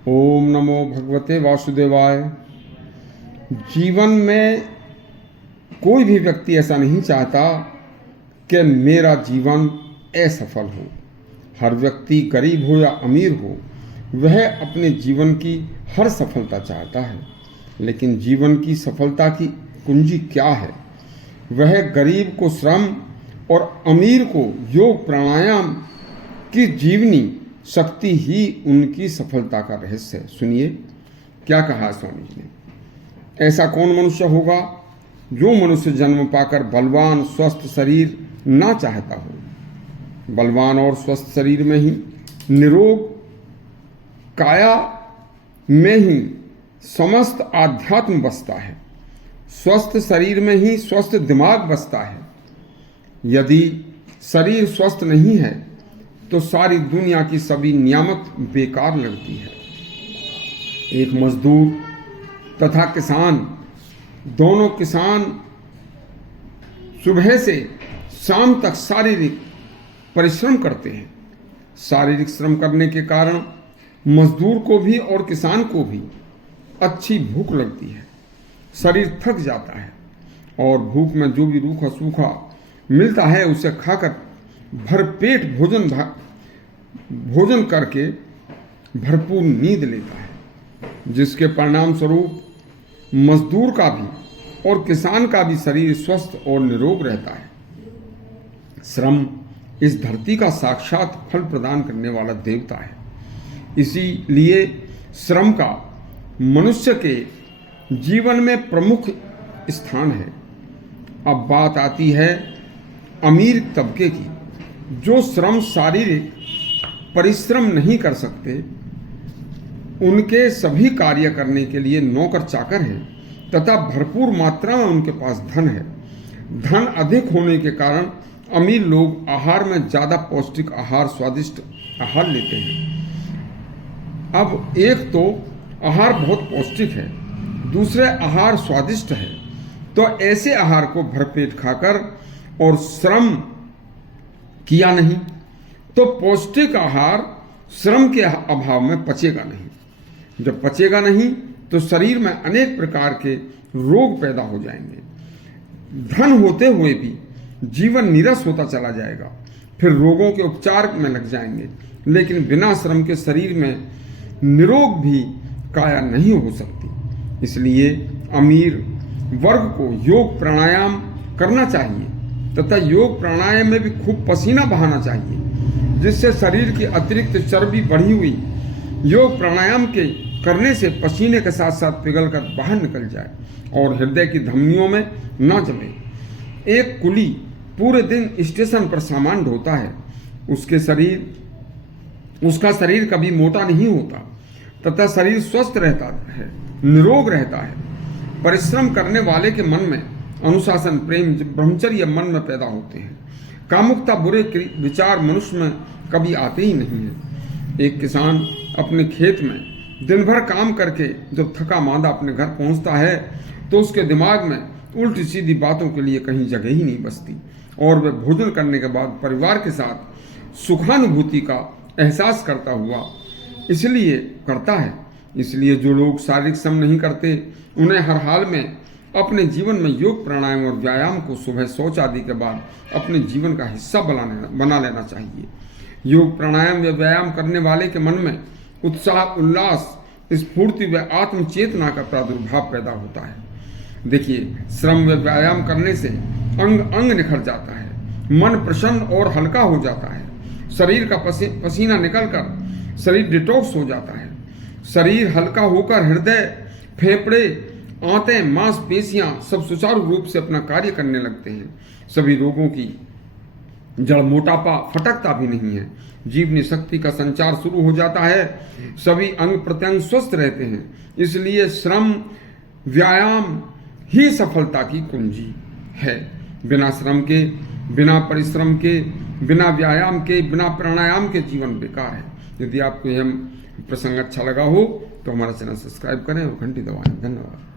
ओम नमो भगवते वासुदेवाय। जीवन में कोई भी व्यक्ति ऐसा नहीं चाहता कि मेरा जीवन असफल हो। हर व्यक्ति गरीब हो या अमीर हो, वह अपने जीवन की हर सफलता चाहता है। लेकिन जीवन की सफलता की कुंजी क्या है? वह गरीब को श्रम और अमीर को योग प्राणायाम की जीवनी शक्ति ही उनकी सफलता का रहस्य है। सुनिए क्या कहा स्वामी जी ने। ऐसा कौन मनुष्य होगा जो मनुष्य जन्म पाकर बलवान स्वस्थ शरीर ना चाहता हो। बलवान और स्वस्थ शरीर में ही निरोग काया में ही समस्त आध्यात्म बसता है। स्वस्थ शरीर में ही स्वस्थ दिमाग बसता है। यदि शरीर स्वस्थ नहीं है तो सारी दुनिया की सभी नियामत बेकार लगती है। एक मजदूर तथा किसान, दोनों किसान सुबह से शाम तक शारीरिक परिश्रम करते हैं। शारीरिक श्रम करने के कारण मजदूर को भी और किसान को भी अच्छी भूख लगती है। शरीर थक जाता है और भूख में जो भी रूखा सूखा मिलता है उसे खाकर भरपेट भोजन करके भरपूर नींद लेता है, जिसके परिणाम स्वरूप मजदूर का भी और किसान का भी शरीर स्वस्थ और निरोग रहता है। श्रम इस धरती का साक्षात फल प्रदान करने वाला देवता है। इसीलिए श्रम का मनुष्य के जीवन में प्रमुख स्थान है। अब बात आती है अमीर तबके की, जो श्रम शारीरिक परिश्रम नहीं कर सकते। उनके सभी कार्य करने के लिए नौकर चाकर हैं तथा भरपूर मात्रा में उनके पास धन है। धन अधिक होने के कारण अमीर लोग आहार में ज़्यादा पौष्टिक आहार, स्वादिष्ट आहार लेते हैं। अब एक तो आहार बहुत पौष्टिक है, दूसरे आहार स्वादिष्ट है, तो ऐसे आहार को भरपेट खाकर और श्रम किया नहीं तो पौष्टिक आहार श्रम के अभाव में पचेगा नहीं। जब पचेगा नहीं तो शरीर में अनेक प्रकार के रोग पैदा हो जाएंगे। धन होते हुए भी जीवन नीरस होता चला जाएगा, फिर रोगों के उपचार में लग जाएंगे। लेकिन बिना श्रम के शरीर में निरोग भी काया नहीं हो सकती। इसलिए अमीर वर्ग को योग प्राणायाम करना चाहिए तथा योग प्राणायाम में भी खूब पसीना बहाना चाहिए, जिससे शरीर की अतिरिक्त चर्बी बढ़ी हुई योग प्राणायाम के करने से पसीने के साथ साथ पिघलकर बाहर निकल जाए और हृदय की धमनियों में न जमे। एक कुली पूरे दिन स्टेशन पर सामान ढोता है, उसका शरीर कभी मोटा नहीं होता तथा शरीर स्वस्थ रहता है, निरोग रहता है। परिश्रम करने वाले के मन में अनुशासन, प्रेम, ब्रह्मचर्य मन में पैदा होते हैं। कामुकता, बुरे विचार मनुष्य में कभी आते ही नहीं है। एक किसान अपने खेत में दिन भर काम करके जब थका मांदा अपने घर पहुंचता है तो उसके दिमाग में उल्टी सीधी बातों के लिए कहीं जगह ही नहीं बचती और वह भोजन करने के बाद परिवार के साथ सुखानुभूति का एहसास करता हुआ इसलिए करता है। इसलिए जो लोग शारीरिक श्रम नहीं करते उन्हें हर हाल में अपने जीवन में योग प्राणायाम और व्यायाम को सुबह शौच आदि के बाद अपने जीवन का हिस्सा बना लेना चाहिए। योग प्राणायाम व व्यायाम करने वाले के मन में उत्साह, उल्लास, स्फूर्ति व आत्म चेतना का प्रादुर्भाव पैदा होता है। देखिए, श्रम व व्यायाम करने से अंग अंग निखर जाता है, मन प्रसन्न और हल्का हो जाता है, शरीर का पसीना निकलकर शरीर डिटॉक्स हो जाता है, शरीर हल्का होकर हृदय, फेफड़े, आंतें, मांसपेशियां सब सुचारू रूप से अपना कार्य करने लगते हैं। सभी रोगों की जड़ मोटापा, फटकता भी नहीं है। जीवनी शक्ति का संचार शुरू हो जाता है, सभी अंग प्रत्यंग स्वस्थ रहते हैं। इसलिए श्रम व्यायाम ही सफलता की कुंजी है। बिना श्रम के, बिना परिश्रम के, बिना व्यायाम के, बिना प्राणायाम के जीवन बेकार है। यदि आपको यह प्रसंग अच्छा लगा हो तो हमारा चैनल सब्सक्राइब करें और घंटी दबाएं। धन्यवाद।